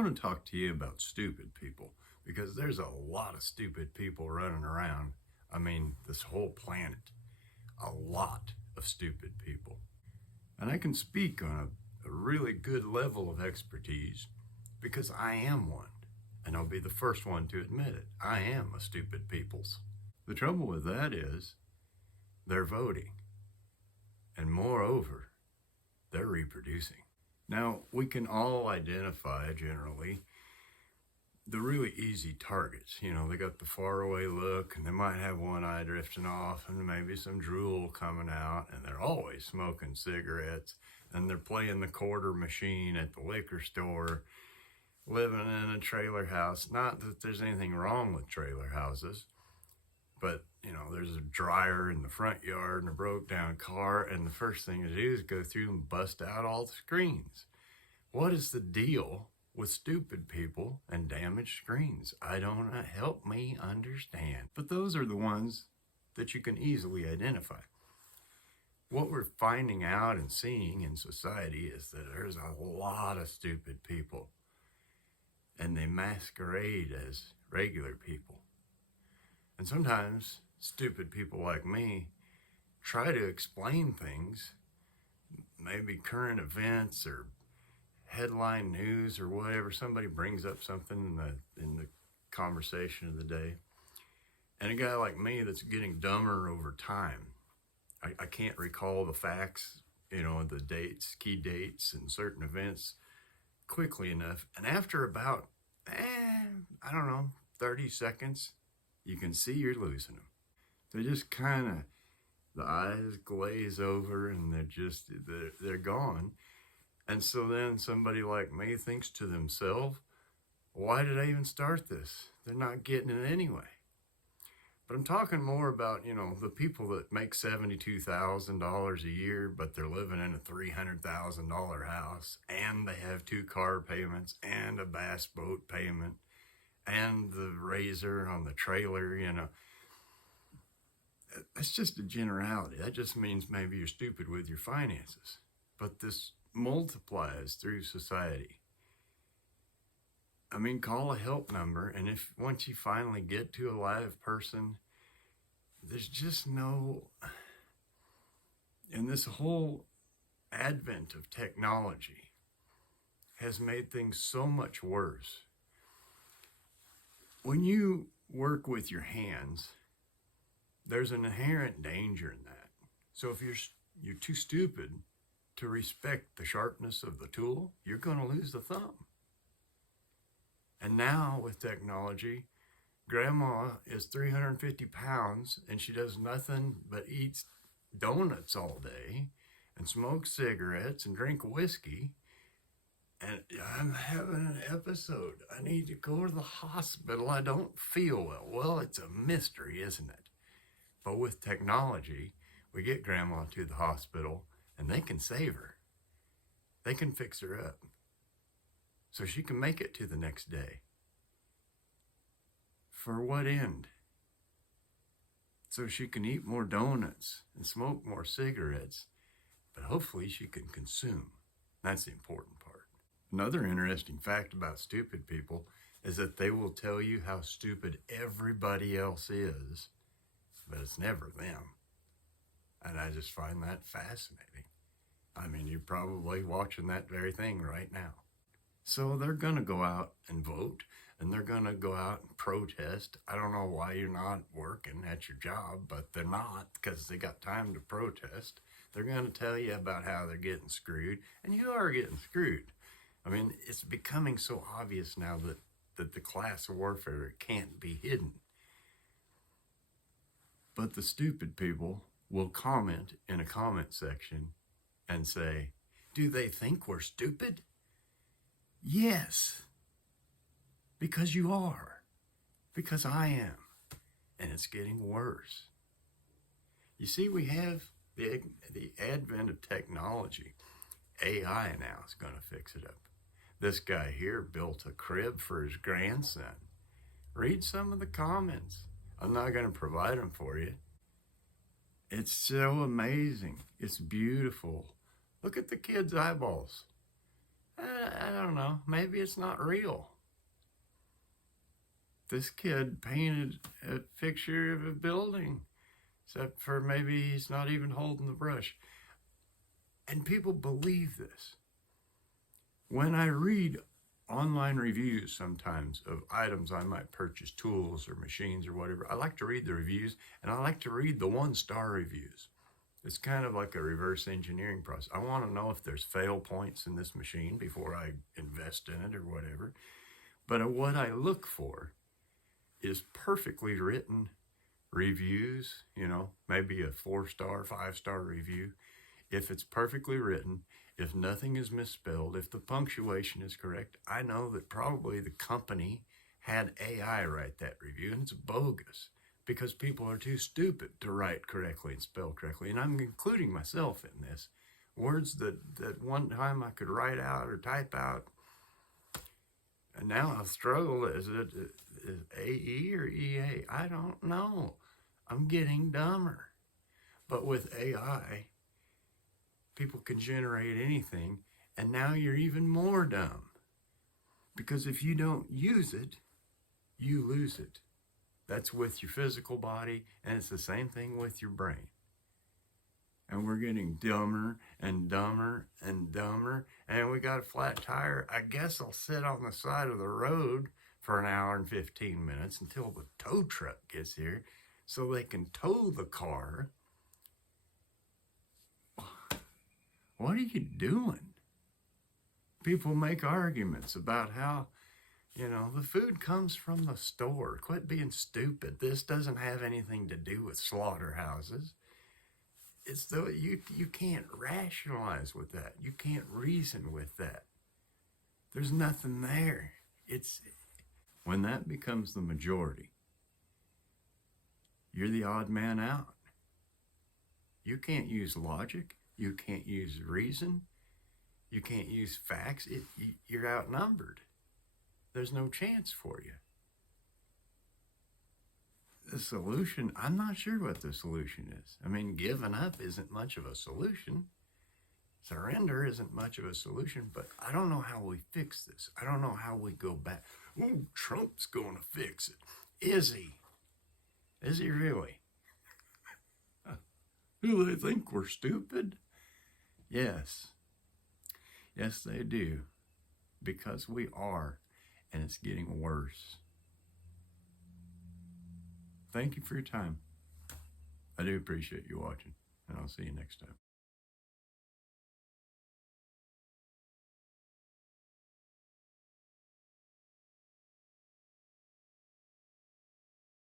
want to talk to you about stupid people because there's a lot of stupid people running around. I mean, this whole planet, a lot of stupid people. And I can speak on a really good level of expertise because I am one. And I'll be the first one to admit it. I am a stupid peoples. The trouble with that is they're voting. And moreover, they're reproducing. Now, we can all identify generally the really easy targets. You know, they got the faraway look and they might have one eye drifting off and maybe some drool coming out, and they're always smoking cigarettes, and they're playing the quarter machine at the liquor store, living in a trailer house. Not that there's anything wrong with trailer houses, but you know, there's a dryer in the front yard and a broke down car, and the first thing to do is go through and bust out all the screens. What is the deal with stupid people and damaged screens? I don't know. Help me understand. But those are the ones that you can easily identify. What we're finding out and seeing in society is that there's a lot of stupid people, and they masquerade as regular people. And sometimes stupid people like me try to explain things, maybe current events or headline news or whatever. Somebody brings up something in the conversation of the day, and a guy like me that's getting dumber over time. I can't recall the facts, you know, the dates, key dates and certain events quickly enough. And after about, 30 seconds, you can see you're losing them. They just kind of, the eyes glaze over and they're gone. And so then somebody like me thinks to themselves, why did I even start this? They're not getting it anyway. But I'm talking more about, you know, the people that make $72,000 a year, but they're living in a $300,000 house, and they have 2 car payments and a bass boat payment and the razor on the trailer, you know. That's just a generality. That just means maybe you're stupid with your finances. But this multiplies through society. I mean, call a help number, and if once you finally get to a live person, there's just no, and this whole advent of technology has made things so much worse. When you work with your hands, there's an inherent danger in that. So if you're too stupid to respect the sharpness of the tool, you're going to lose the thumb. And now with technology, grandma is 350 pounds and she does nothing but eats donuts all day and smoke cigarettes and drink whiskey. And I'm having an episode. I need to go to the hospital. I don't feel well. Well, it's a mystery, isn't it? But with technology, we get grandma to the hospital and they can save her. They can fix her up so she can make it to the next day. For what end? So she can eat more donuts and smoke more cigarettes, but hopefully she can consume. That's the important part. Another interesting fact about stupid people is that they will tell you how stupid everybody else is, but it's never them. And I just find that fascinating. I mean, you're probably watching that very thing right now. So they're going to go out and vote, and they're going to go out and protest. I don't know why you're not working at your job, but they're not, because they got time to protest. They're going to tell you about how they're getting screwed, and you are getting screwed. I mean, it's becoming so obvious now that the class warfare can't be hidden. But the stupid people will comment in a comment section and say, do they think we're stupid? Yes, because you are, because I am, and it's getting worse. You see, we have the advent of technology. AI now is going to fix it up. This guy here built a crib for his grandson. Read some of the comments. I'm not going to provide them for you. It's so amazing. It's beautiful. Look at the kid's eyeballs. I don't know. Maybe it's not real. This kid painted a picture of a building, except for maybe he's not even holding the brush. And people believe this. When I read online reviews sometimes of items I might purchase, tools or machines or whatever, I like to read the reviews, and I like to read the 1-star reviews. It's kind of like a reverse engineering process. I want to know if there's fail points in this machine before I invest in it or whatever. But what I look for is perfectly written reviews, maybe a 4-star, 5-star review. If it's perfectly written, if nothing is misspelled, if the punctuation is correct, I know that probably the company had AI write that review, and it's bogus because people are too stupid to write correctly and spell correctly. And I'm including myself in this. Words that one time I could write out or type out, and now I struggle. Is it AE or EA? I don't know. I'm getting dumber. But with AI, people can generate anything, and now you're even more dumb. Because if you don't use it, you lose it. That's with your physical body, and it's the same thing with your brain. And we're getting dumber and dumber and dumber, and we got a flat tire. I guess I'll sit on the side of the road for an hour and 15 minutes until the tow truck gets here so they can tow the car. What are you doing? People make arguments about how, the food comes from the store. Quit being stupid. This doesn't have anything to do with slaughterhouses. It's though you can't rationalize with that. You can't reason with that. There's nothing there. It's when that becomes the majority, you're the odd man out. You can't use logic. You can't use reason. You can't use facts. You're outnumbered. There's no chance for you. The solution, I'm not sure what the solution is. I mean, giving up isn't much of a solution. Surrender isn't much of a solution, but I don't know how we fix this. I don't know how we go back. Oh, Trump's going to fix it. Is he? Is he really? Do they think we're stupid? Yes. Yes, they do. Because we are, and it's getting worse. Thank you for your time. I do appreciate you watching, and I'll see you next time.